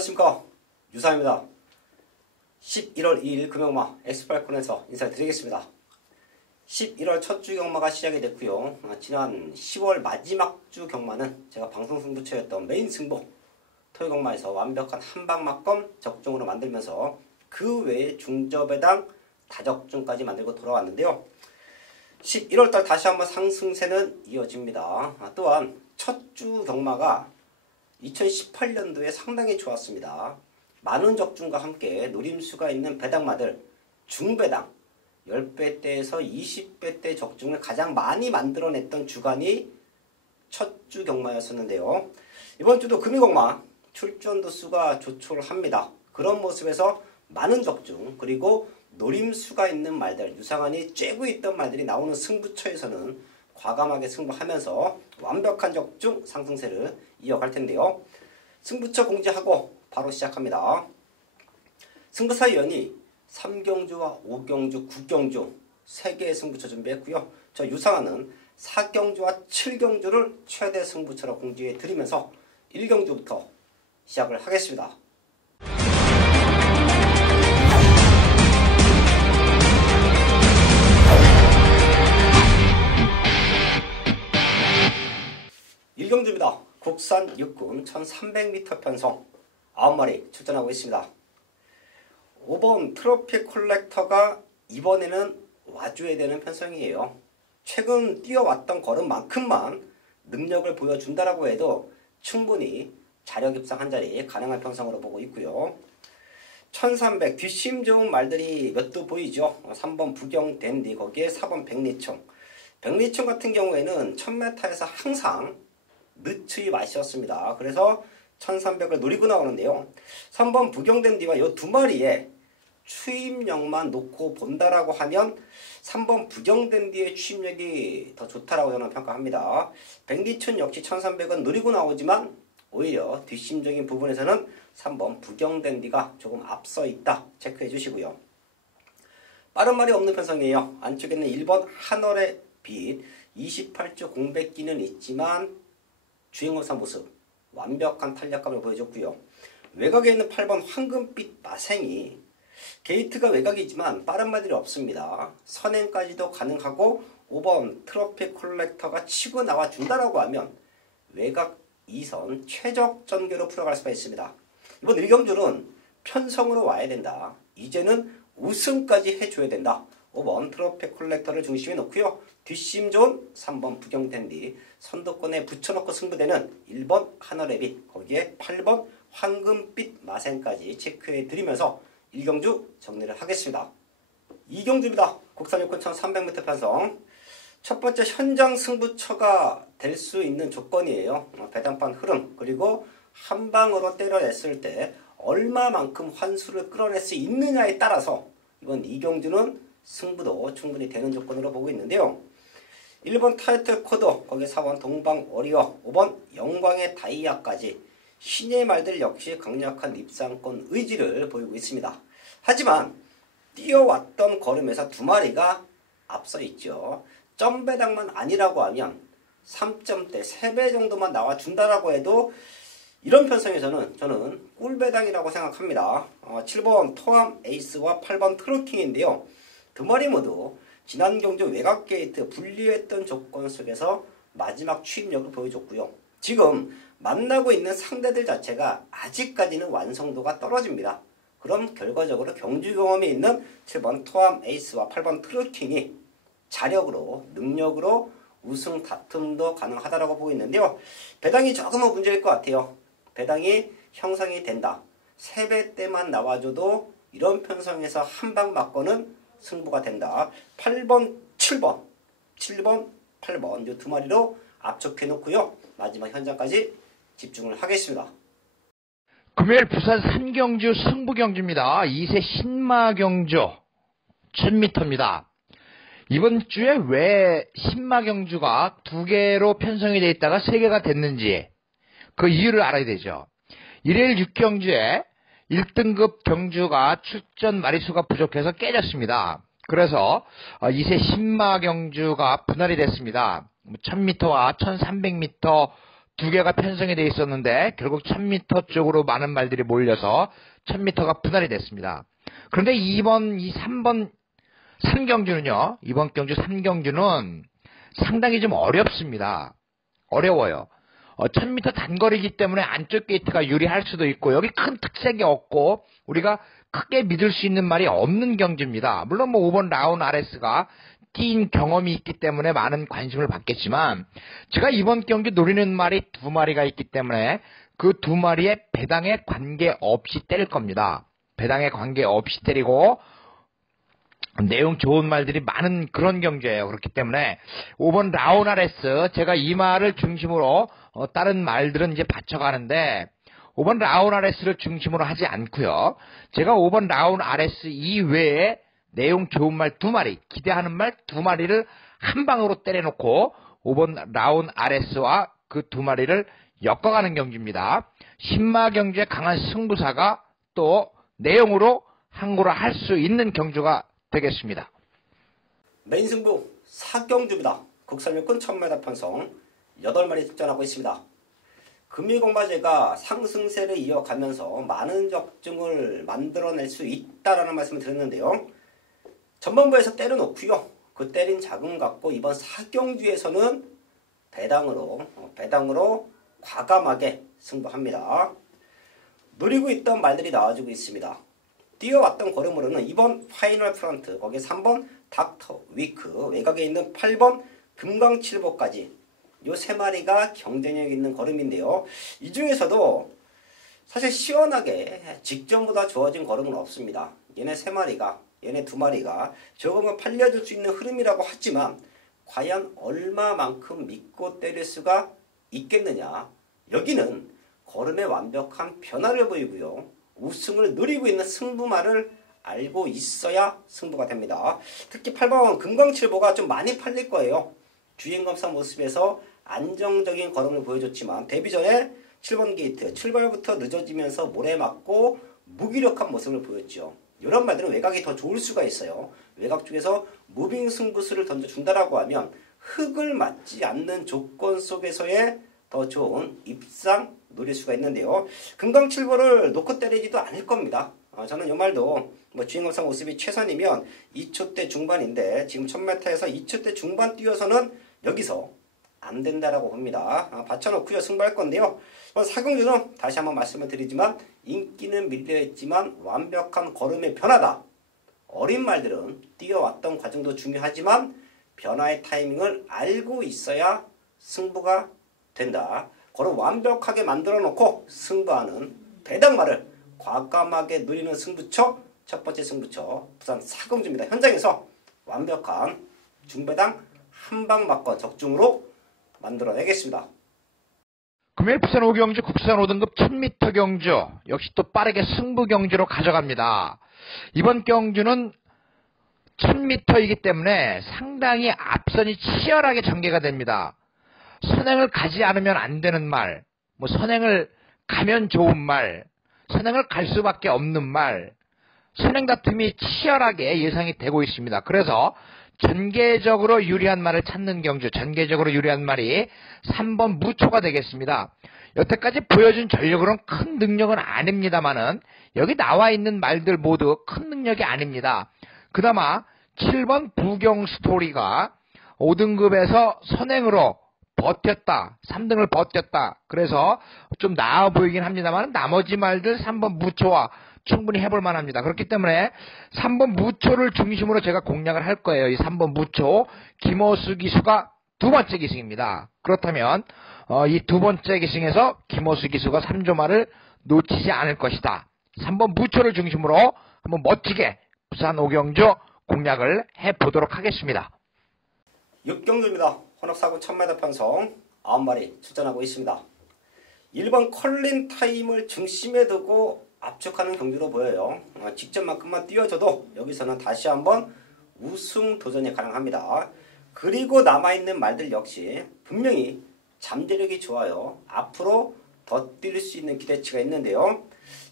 안녕하십니까, 유사입니다. 11월 2일 금요일마 엑스팔콘에서 인사드리겠습니다. 11월 첫 주 경마가 시작이 됐고요. 지난 10월 마지막 주 경마는 제가 방송 승부처였던 메인 승부 토요 경마에서 완벽한 한방막검 적중으로 만들면서 그 외에 중저배당 다적중까지 만들고 돌아왔는데요. 11월달 다시 한번 상승세는 이어집니다. 또한 첫 주 경마가 2018년도에 상당히 좋았습니다. 많은 적중과 함께 노림수가 있는 배당마들 중배당 10배대에서 20배대 적중을 가장 많이 만들어냈던 주간이 첫 주 경마였었는데요. 이번 주도 금요경마 출전도 수가 조촐을 합니다. 그런 모습에서 많은 적중 그리고 노림수가 있는 말들, 유상한이 쬐고 있던 말들이 나오는 승부처에서는 과감하게 승부하면서 완벽한 적중 상승세를 이어갈 텐데요. 승부처 공지하고 바로 시작합니다. 승부사위원이 3경주와 5경주, 9경주 3개의 승부처 준비했고요. 저 유상한은 4경주와 7경주를 최대 승부처로 공지해 드리면서 1경주부터 시작을 하겠습니다. 경주입니다. 국산 육군 1300m 편성 9마리 출전하고 있습니다. 5번 트로피 콜렉터가 이번에는 와줘야 되는 편성이에요. 최근 뛰어왔던 걸음만큼만 능력을 보여준다라고 해도 충분히 자력 입상 한 자리 가능한 편성으로 보고 있고요. 1300 뒷심 좋은 말들이 몇 도 보이죠. 3번 부경 댄디 거기에 4번 백리총. 백리총 같은 경우에는 1000m에서 항상 늦추이 맛이었습니다. 그래서 1300을 노리고 나오는데요. 3번 부경댄디와 이 두 마리의 추임력만 놓고 본다라고 하면 3번 부경댄디의 추임력이 더 좋다라고 저는 평가합니다. 백리춘 역시 1300은 노리고 나오지만 오히려 뒷심적인 부분에서는 3번 부경댄디가 조금 앞서 있다 체크해 주시고요. 빠른 말이 없는 편성이에요. 안쪽에는 1번 한월의 빛 28조 공백기는 있지만 주행검사 모습 완벽한 탄력감을 보여줬고요. 외곽에 있는 8번 황금빛 마생이 게이트가 외곽이지만 빠른 말들이 없습니다. 선행까지도 가능하고 5번 트로피 콜렉터가 치고 나와준다라고 하면 외곽 2선 최적 전개로 풀어갈 수가 있습니다. 이번 1경주는 편성으로 와야 된다. 이제는 우승까지 해줘야 된다. 5번 트로피 콜렉터를 중심에 놓고요. 뒷심 좋은 3번 부경댄디 선두권에 붙여놓고 승부되는 1번 하늘의 빛 거기에 8번 황금빛 마생까지 체크해 드리면서 1경주 정리를 하겠습니다. 2경주입니다. 국산 육군 1300m 편성 첫 번째 현장 승부처가 될 수 있는 조건이에요. 배당판 흐름 그리고 한 방으로 때려냈을 때 얼마만큼 환수를 끌어낼 수 있느냐에 따라서 이번 2경주는 승부도 충분히 되는 조건으로 보고 있는데요. 1번 타이틀 코드 거기에 4번 동방 워리어 5번 영광의 다이아까지 신의 말들 역시 강력한 입상권 의지를 보이고 있습니다. 하지만 뛰어왔던 걸음에서 두 마리가 앞서 있죠. 점배당만 아니라고 하면 3점대 3배 정도만 나와준다라고 해도 이런 편성에서는 저는 꿀배당이라고 생각합니다. 7번 토암 에이스와 8번 트로킹인데요. 두 마리 모두 지난 경주 외곽 게이트 분리했던 조건 속에서 마지막 추임력을 보여줬고요. 지금 만나고 있는 상대들 자체가 아직까지는 완성도가 떨어집니다. 그럼 결과적으로 경주 경험이 있는 7번 토암 에이스와 8번 트로킹이 자력으로 능력으로 우승 다툼도 가능하다라고 보고 있는데요. 배당이 조금은 문제일 것 같아요. 배당이 형성이 된다. 3배대만 나와줘도 이런 편성에서 한방 맞고는 승부가 된다. 8번, 7번, 8번 이 두 마리로 압축해 놓고요. 마지막 현장까지 집중을 하겠습니다. 금요일 부산 산경주 승부경주입니다. 2세 신마경주 1000m입니다. 이번 주에 왜 신마경주가 2개로 편성이 되어 있다가 3개가 됐는지 그 이유를 알아야 되죠. 1일 6경주에 1등급 경주가 출전 마리수가 부족해서 깨졌습니다. 그래서 2세 신마 경주가 분할이 됐습니다. 1000m와 1300m 두 개가 편성이 되어 있었는데 결국 1000m 쪽으로 많은 말들이 몰려서 1000m가 분할이 됐습니다. 그런데 이번 3경주는요. 이번 경주 3경주는 상당히 좀 어렵습니다. 어려워요. 1000m 단거리이기 때문에 안쪽 게이트가 유리할 수도 있고 여기 큰 특색이 없고 우리가 크게 믿을 수 있는 말이 없는 경주입니다. 물론 뭐 5번 라운 RS가 뛴 경험이 있기 때문에 많은 관심을 받겠지만 제가 이번 경주 노리는 말이 두 마리가 있기 때문에 그 두 마리의 배당에 관계없이 때릴 겁니다. 배당에 관계없이 때리고 내용 좋은 말들이 많은 그런 경주예요. 그렇기 때문에 5번 라운 RS 제가 이 말을 중심으로 다른 말들은 이제 받쳐가는데 5번 라운 RS를 중심으로 하지 않고요. 제가 5번 라운 RS 이외에 내용 좋은 말 두 마리, 기대하는 말 두 마리를 한 방으로 때려놓고 5번 라운 RS와 그 두 마리를 엮어가는 경주입니다. 신마 경주의 강한 승부사가 또 내용으로 항고를 할 수 있는 경주가 되겠습니다. 메인 승부 4경주입니다. 국산육군 1000m 편성 8마리 출전하고 있습니다. 금일공바제가 상승세를 이어가면서 많은 적중을 만들어낼 수 있다라는 말씀을 드렸는데요. 전반부에서 때려놓고요. 그 때린 자금 갖고 이번 4경주에서는 배당으로 과감하게 승부합니다. 노리고 있던 말들이 나와주고 있습니다. 뛰어왔던 걸음으로는 2번 파이널 프런트, 거기에 3번 닥터 위크, 외곽에 있는 8번 금강칠보까지 요 세 마리가 경쟁력 있는 걸음인데요. 이 중에서도 사실 시원하게 직전보다 좋아진 걸음은 없습니다. 얘네 두 마리가 조금은 팔려줄 수 있는 흐름이라고 하지만 과연 얼마만큼 믿고 때릴 수가 있겠느냐. 여기는 걸음의 완벽한 변화를 보이고요. 우승을 누리고 있는 승부말을 알고 있어야 승부가 됩니다. 특히 8번 금강칠보가 좀 많이 팔릴 거예요. 주행검사 모습에서 안정적인 걸음을 보여줬지만 데뷔 전에 7번 게이트 출발부터 늦어지면서 모래 맞고 무기력한 모습을 보였죠. 이런 말들은 외곽이 더 좋을 수가 있어요. 외곽 쪽에서 무빙 승부수를 던져준다라고 하면 흙을 맞지 않는 조건 속에서의 더 좋은 입상 노릴 수가 있는데요. 금강칠보를 놓고 때리지도 않을 겁니다. 저는 이 말도 주행검사 모습이 최선이면 2초대 중반인데 지금 1000m에서 2초대 중반 뛰어서는 여기서 안 된다라고 봅니다. 받쳐놓고요. 승부할 건데요. 4경주는 다시 한번 말씀을 드리지만 인기는 밀려있지만 완벽한 걸음의 변화다. 어린 말들은 뛰어왔던 과정도 중요하지만 변화의 타이밍을 알고 있어야 승부가 된다. 걸음 완벽하게 만들어 놓고 승부하는 배당말을 과감하게 누리는 승부처, 첫 번째 승부처 부산 4경주입니다. 현장에서 완벽한 중배당 한방 맞건 적중으로 만들어내겠습니다. 금일 부산 5경주 국산 5등급 1000m 경주 역시 또 빠르게 승부 경주로 가져갑니다. 이번 경주는 1000m이기 때문에 상당히 앞선이 치열하게 전개가 됩니다. 선행을 가지 않으면 안 되는 말, 선행을 가면 좋은 말, 선행을 갈 수밖에 없는 말, 선행 다툼이 치열하게 예상이 되고 있습니다. 그래서 전개적으로 유리한 말을 찾는 경주, 전개적으로 유리한 말이 3번 무초가 되겠습니다. 여태까지 보여준 전력으로는 큰 능력은 아닙니다만은 여기 나와 있는 말들 모두 큰 능력이 아닙니다. 그나마 7번 부경 스토리가 5등급에서 선행으로 버텼다. 3등을 버텼다. 그래서 좀 나아 보이긴 합니다만 나머지 말들 3번 무초와 충분히 해볼 만합니다. 그렇기 때문에 3번 무초를 중심으로 제가 공략을 할 거예요. 이 3번 무초 김호수 기수가 두 번째 기승입니다. 그렇다면 이 두 번째 기승에서 김호수 기수가 3조말을 놓치지 않을 것이다. 3번 무초를 중심으로 한번 멋지게 부산 5경주 공략을 해보도록 하겠습니다. 6경주입니다. 혼합사고 1000m 편성 9마리 출전하고 있습니다. 1번 컬린 타임을 중심에 두고 압축하는 경주로 보여요. 직전만큼만 뛰어줘도 여기서는 다시 한번 우승 도전이 가능합니다. 그리고 남아있는 말들 역시 분명히 잠재력이 좋아요. 앞으로 더 뛸 수 있는 기대치가 있는데요.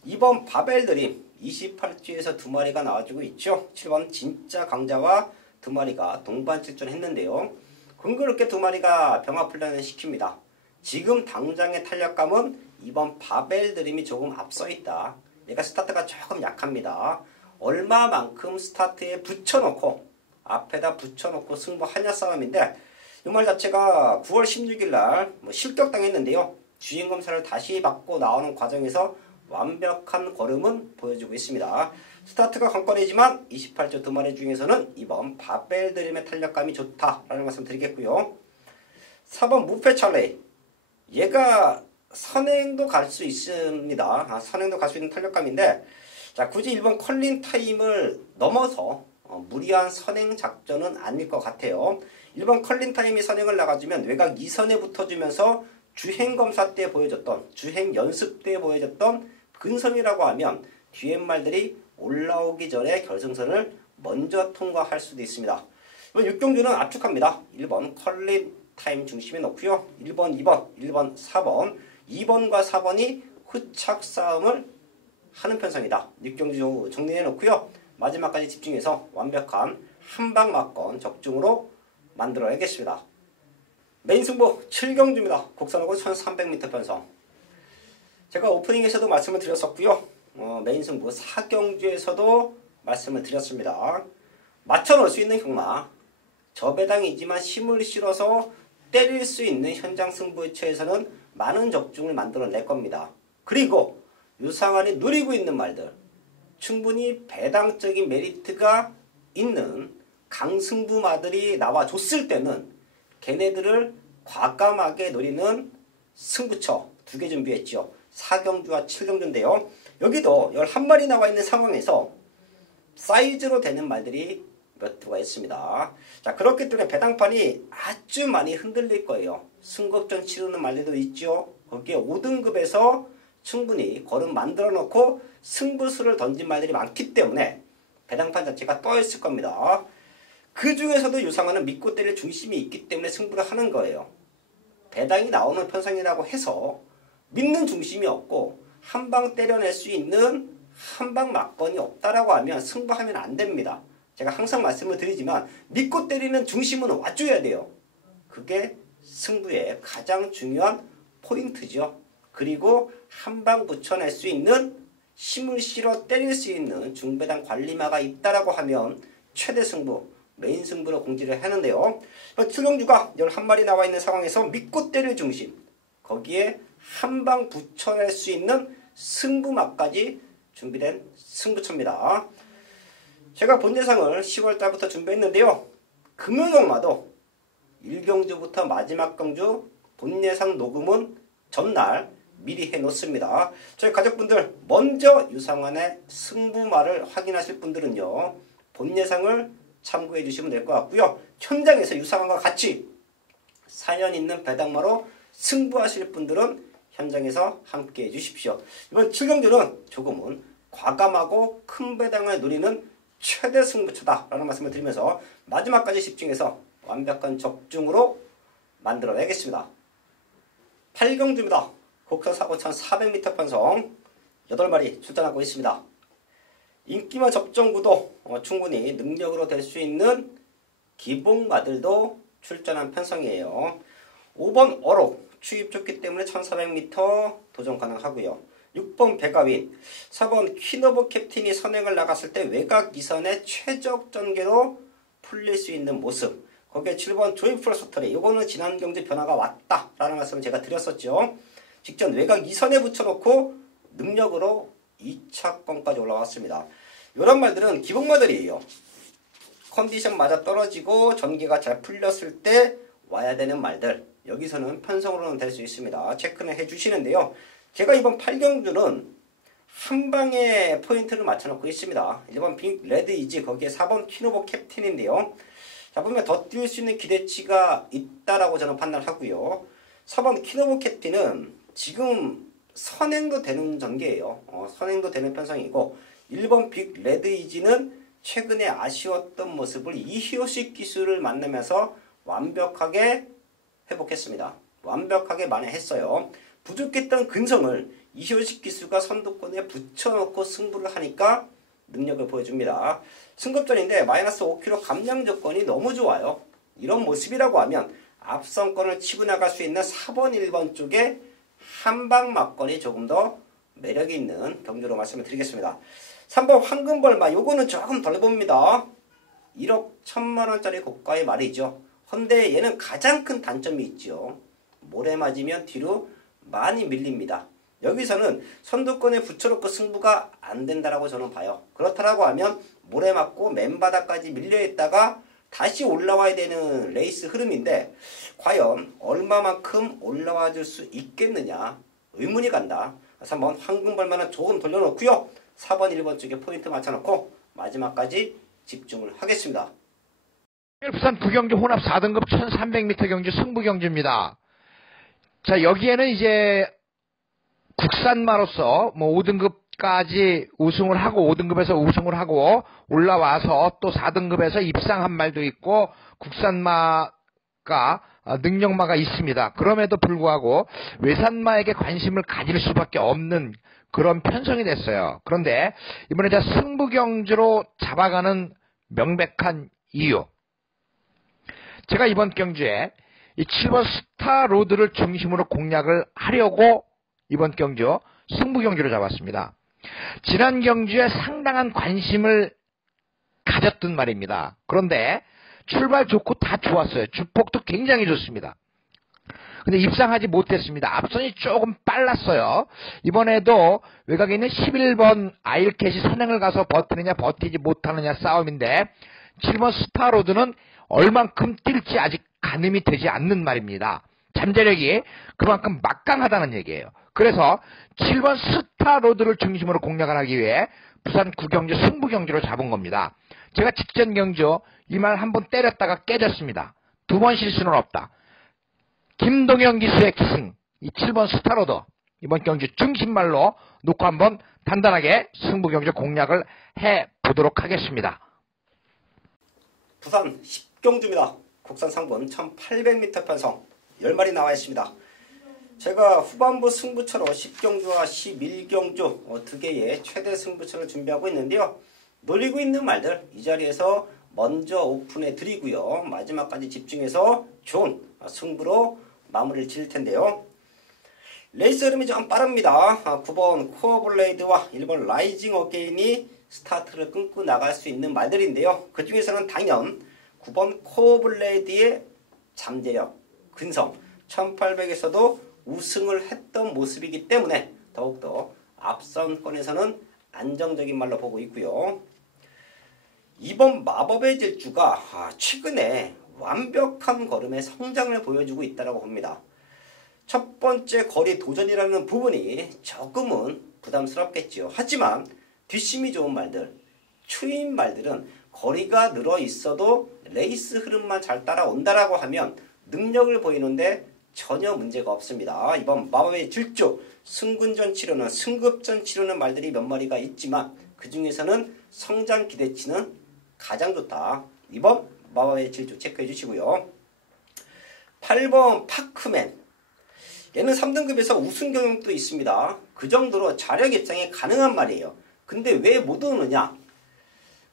2번 바벨드림 28주에서 두 마리가 나와주고 있죠. 7번 진짜 강자와 두 마리가 동반 출전했는데요. 공교롭게 두 마리가 병합훈련을 시킵니다. 지금 당장의 탄력감은 이번 바벨 드림이 조금 앞서 있다. 얘가 스타트가 조금 약합니다. 얼마만큼 스타트에 붙여놓고 앞에다 붙여놓고 승부하냐 싸움인데 이 말 자체가 9월 16일 날 실격당했는데요. 주행검사를 다시 받고 나오는 과정에서 완벽한 걸음은 보여주고 있습니다. 스타트가 관건이지만 28조 두 마리 중에서는 이번 바벨 드림의 탄력감이 좋다라는 말씀 드리겠고요. 4번 무페 찰레이. 얘가 선행도 갈 수 있습니다. 선행도 갈 수 있는 탄력감인데 자, 굳이 1번 컬린 타임을 넘어서 무리한 선행 작전은 아닐 것 같아요. 1번 컬린 타임이 선행을 나가주면 외곽 2선에 붙어주면서 주행검사 때 보여줬던 주행 연습 때 보여줬던 근성이라고 하면 뒤에 말들이 올라오기 전에 결승선을 먼저 통과할 수도 있습니다. 이번 6경주는 압축합니다. 1번 컬린 타임 중심에 놓고요. 1번, 2번, 1번, 4번 2번과 4번이 후착 싸움을 하는 편성이다. 6경주 정리해 놓고요. 마지막까지 집중해서 완벽한 한방 맞건 적중으로 만들어야겠습니다. 메인 승부 7경주입니다. 곡선하고 1300m 편성. 제가 오프닝에서도 말씀을 드렸었고요. 메인 승부 4경주에서도 말씀을 드렸습니다. 맞춰놓을 수 있는 경마. 저배당이지만 힘을 실어서 때릴 수 있는 현장 승부처에서는 많은 적중을 만들어낼 겁니다. 그리고 유상환이 누리고 있는 말들. 충분히 배당적인 메리트가 있는 강승부마들이 나와줬을 때는 걔네들을 과감하게 노리는 승부처 2개 준비했죠. 4경주와 7경주인데요. 여기도 11마리 나와 있는 상황에서 사이즈로 되는 말들이 몇 두가 있습니다. 자, 그렇기 때문에 배당판이 아주 많이 흔들릴 거예요. 승급전 치르는 말들도 있죠. 거기에 5등급에서 충분히 걸음 만들어 놓고 승부수를 던진 말들이 많기 때문에 배당판 자체가 떠 있을 겁니다. 그 중에서도 유상환은 믿고 때릴 중심이 있기 때문에 승부를 하는 거예요. 배당이 나오는 편성이라고 해서 믿는 중심이 없고 한방 때려낼 수 있는 한방 막건이 없다라고 하면 승부하면 안 됩니다. 제가 항상 말씀을 드리지만 믿고 때리는 중심은 와줘야 돼요. 그게 승부의 가장 중요한 포인트죠. 그리고 한방 붙여낼 수 있는 힘을 실어 때릴 수 있는 중배당 관리마가 있다라고 하면 최대 승부, 메인 승부로 공지를 하는데요. 추경주가 11마리 나와 있는 상황에서 믿고 때릴 중심, 거기에 한방 붙여낼 수 있는 승부마까지 준비된 승부처입니다. 제가 본 예상을 10월달부터 준비했는데요. 금요경마도 1경주부터 마지막 경주 본 예상 녹음은 전날 미리 해놓습니다. 저희 가족분들 먼저 유상환의 승부말을 확인하실 분들은요. 본 예상을 참고해 주시면 될 것 같고요. 현장에서 유상환과 같이 사연 있는 배당마로 승부하실 분들은 현장에서 함께 해 주십시오. 이번 7경주는 조금은 과감하고 큰 배당을 노리는 최대 승부처다라는 말씀을 드리면서 마지막까지 집중해서 완벽한 적중으로 만들어내겠습니다. 8경주입니다. 곡선 5400m 편성 8마리 출전하고 있습니다. 인기마 접전구도 충분히 능력으로 될 수 있는 기본마들도 출전한 편성이에요. 5번 어록 추입 좋기 때문에 1400m 도전 가능하고요. 6번 배가윈, 4번 퀸오브 캡틴이 선행을 나갔을 때 외곽 2선의 최적 전개로 풀릴 수 있는 모습. 거기에 7번 조이풀 서터리, 이거는 지난 경주 변화가 왔다라는 말씀을 제가 드렸었죠. 직전 외곽 2선에 붙여놓고 능력으로 2차권까지 올라왔습니다. 이런 말들은 기본마들이에요. 컨디션 맞아 떨어지고 전개가 잘 풀렸을 때 와야 되는 말들. 여기서는 편성으로는 될 수 있습니다. 체크는 해주시는데요. 제가 이번 8경주는 한 방에 포인트를 맞춰놓고 있습니다. 1번 빅 레드 이지, 거기에 4번 퀸오브 캡틴인데요. 자, 보면 더 뛸 수 있는 기대치가 있다라고 저는 판단하고요. 4번 퀸오브 캡틴은 지금 선행도 되는 전개예요. 선행도 되는 편성이고 1번 빅 레드 이지는 최근에 아쉬웠던 모습을 이효식 기술을 만나면서 완벽하게 회복했습니다. 완벽하게 만회했어요. 부족했던 근성을 이효식 기술과 선두권에 붙여놓고 승부를 하니까 능력을 보여줍니다. 승급전인데 마이너스 5kg 감량 조건이 너무 좋아요. 이런 모습이라고 하면 앞선권을 치고 나갈 수 있는 4번, 1번 쪽에 한방 맞건이 조금 더 매력이 있는 경주로 말씀을 드리겠습니다. 3번 황금벌마, 요거는 조금 덜 봅니다. 1억 1,000만원짜리 고가의 말이죠. 헌데 얘는 가장 큰 단점이 있죠. 모래 맞으면 뒤로 많이 밀립니다. 여기서는 선두권에 붙여놓고 승부가 안 된다라고 저는 봐요. 그렇다라고 하면 모래 맞고 맨바닥까지 밀려있다가 다시 올라와야 되는 레이스 흐름인데 과연 얼마만큼 올라와 줄 수 있겠느냐 의문이 간다. 3번 황금벌만은 조금 돌려놓고요. 4번 1번 쪽에 포인트 맞춰놓고 마지막까지 집중을 하겠습니다. 부산 구경주 혼합 4등급 1300m 경주 승부 경주입니다. 자, 여기에는 이제 국산마로서 뭐 5등급까지 우승을 하고 5등급에서 우승을 하고 올라와서 또 4등급에서 입상한 말도 있고 국산마가 능력마가 있습니다. 그럼에도 불구하고 외산마에게 관심을 가질 수밖에 없는 그런 편성이 됐어요. 그런데 이번에 제가 승부 경주로 잡아가는 명백한 이유, 제가 이번 경주에 이 7번 스타로드를 중심으로 공략을 하려고 이번 경주 승부 경주로 잡았습니다. 지난 경주에 상당한 관심을 가졌던 말입니다. 그런데 출발 좋고 다 좋았어요. 주폭도 굉장히 좋습니다. 근데 입상하지 못했습니다. 앞선이 조금 빨랐어요. 이번에도 외곽에 있는 11번 아일캣이 선행을 가서 버티느냐 버티지 못하느냐 싸움인데 7번 스타로드는 얼만큼 뛸지 아직 가늠이 되지 않는 말입니다. 잠재력이 그만큼 막강하다는 얘기예요. 그래서 7번 스타로드를 중심으로 공략을 하기 위해 부산 구경주 승부 경주로 잡은 겁니다. 제가 직전 경주 이 말 한 번 때렸다가 깨졌습니다. 두 번 실수는 없다. 김동영 기수의 기승, 이 7번 스타로드 이번 경주 중심말로 놓고 한번 단단하게 승부 경주 공략을 해보도록 하겠습니다. 부산 10경주입니다. 국산 상분 1800m 편성 10마리 나와 있습니다. 제가 후반부 승부처로 10경주와 11경주 두 개의 최대 승부처를 준비하고 있는데요. 노리고 있는 말들 이 자리에서 먼저 오픈해 드리고요. 마지막까지 집중해서 좋은 승부로 마무리를 지을 텐데요. 레이스 흐름이 좀 빠릅니다. 9번 코어블레이드와 1번 라이징 어게인이 스타트를 끊고 나갈 수 있는 말들인데요. 그 중에서는 당연 9번 코어블레이드의 잠재력, 근성 1800에서도 우승을 했던 모습이기 때문에 더욱더 앞선권에서는 안정적인 말로 보고 있고요. 2번 마법의 질주가 최근에 완벽한 걸음의 성장을 보여주고 있다고 봅니다. 첫 번째 거리 도전이라는 부분이 조금은 부담스럽겠지요. 하지만 뒷심이 좋은 말들, 추인 말들은 거리가 늘어 있어도 레이스 흐름만 잘 따라온다라고 하면 능력을 보이는데 전혀 문제가 없습니다. 이번 마법의 질주, 승군전 치료는 승급전 치료는 말들이 몇 마리가 있지만 그 중에서는 성장 기대치는 가장 좋다. 이번 마법의 질주 체크해 주시고요. 8번 파크맨, 얘는 3등급에서 우승 경력도 있습니다. 그 정도로 자력 입상이 가능한 말이에요. 근데 왜 못 오느냐?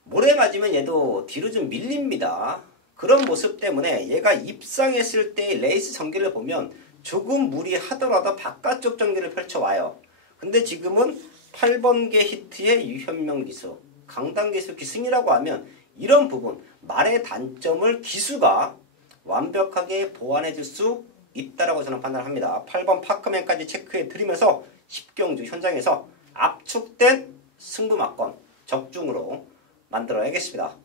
모래 맞으면 얘도 뒤로 좀 밀립니다. 그런 모습 때문에 얘가 입상했을 때 레이스 전개를 보면 조금 무리하더라도 바깥쪽 전개를 펼쳐와요. 근데 지금은 8번계 히트의 유현명 기수, 강당 기수 기승이라고 하면 이런 부분, 말의 단점을 기수가 완벽하게 보완해 줄 수 있다라고 저는 판단합니다. 8번 파크맨까지 체크해 드리면서 10경주 현장에서 압축된 승부막건 적중으로 만들어야겠습니다.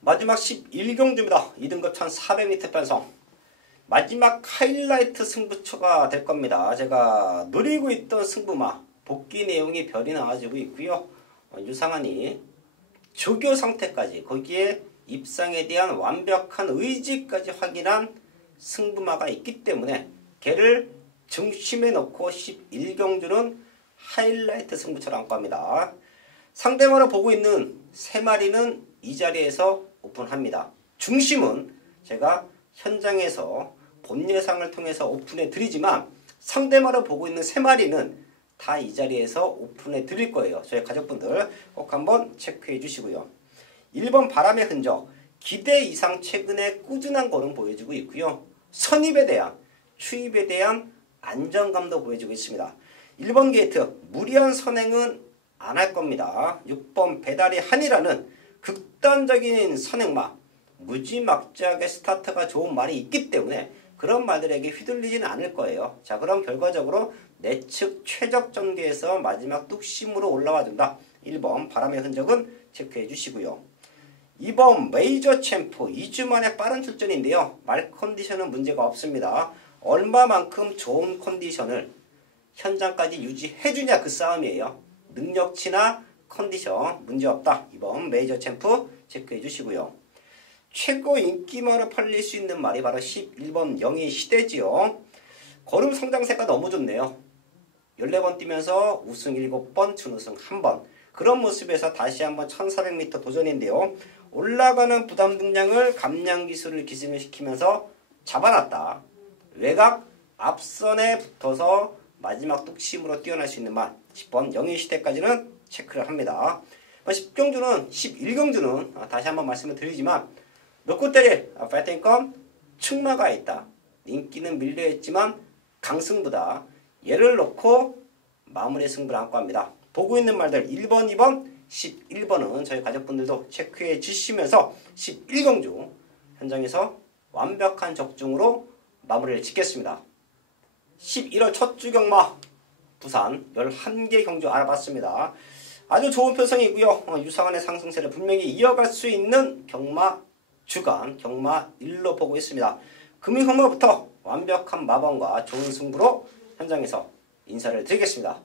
마지막 11경주입니다. 2등급 1400m 편성. 마지막 하이라이트 승부처가 될 겁니다. 제가 노리고 있던 승부마 복귀 내용이 별이 나와지고 있고요. 유상한이 조교 상태까지 거기에 입상에 대한 완벽한 의지까지 확인한 승부마가 있기 때문에 걔를 중심에 놓고 11경주는 하이라이트 승부처를 안고 합니다. 상대방을 보고 있는 3마리는 이 자리에서 오픈합니다. 중심은 제가 현장에서 본 예상을 통해서 오픈해 드리지만 상대방을 보고 있는 3마리는 다 이 자리에서 오픈해 드릴 거예요. 저희 가족분들 꼭 한번 체크해 주시고요. 1번 바람의 흔적, 기대 이상 최근에 꾸준한 거는 보여주고 있고요. 선입에 대한 추입에 대한 안정감도 보여주고 있습니다. 1번 게이트 무리한 선행은 안 할 겁니다. 6번 배달이 한이라는 극단적인 선행마 무지막지하게 스타트가 좋은 말이 있기 때문에 그런 말들에게 휘둘리지는 않을 거예요. 자, 그럼 결과적으로 내측 최적 전개에서 마지막 뚝심으로 올라와 준다. 1번 바람의 흔적은 체크해 주시고요. 2번 메이저 챔프 2주 만에 빠른 출전인데요. 말 컨디션은 문제가 없습니다. 얼마만큼 좋은 컨디션을 현장까지 유지해 주냐 그 싸움이에요. 능력치나 컨디션 문제없다. 2번 메이저 챔프 체크해 주시고요. 최고 인기말을 팔릴 수 있는 말이 바로 11번 영희 시대지요. 걸음 성장세가 너무 좋네요. 14번 뛰면서 우승 7번, 준우승 1번. 그런 모습에서 다시 한번 1400m 도전인데요. 올라가는 부담 등량을 감량 기술을 기술시키면서 잡아놨다. 외곽 앞선에 붙어서 마지막 뚝심으로 뛰어날 수 있는 말 10번 영희 시대까지는 체크를 합니다. 10경주는 11경주는 다시 한번 말씀을 드리지만 놓고 때릴 파이팅권 충마가 있다. 인기는 밀려있지만 강승부다. 얘를 놓고 마무리 승부를 안고 합니다. 보고 있는 말들 1번, 2번, 11번은 저희 가족분들도 체크해 주시면서 11경주 현장에서 완벽한 적중으로 마무리를 짓겠습니다. 11월 첫 주 경마 부산 11개 경주 알아봤습니다. 아주 좋은 표성이고요. 유상한의 상승세를 분명히 이어갈 수 있는 경마 주간 경마 1로 보고 있습니다. 금요일부터 완벽한 마방과 좋은 승부로 현장에서 인사를 드리겠습니다.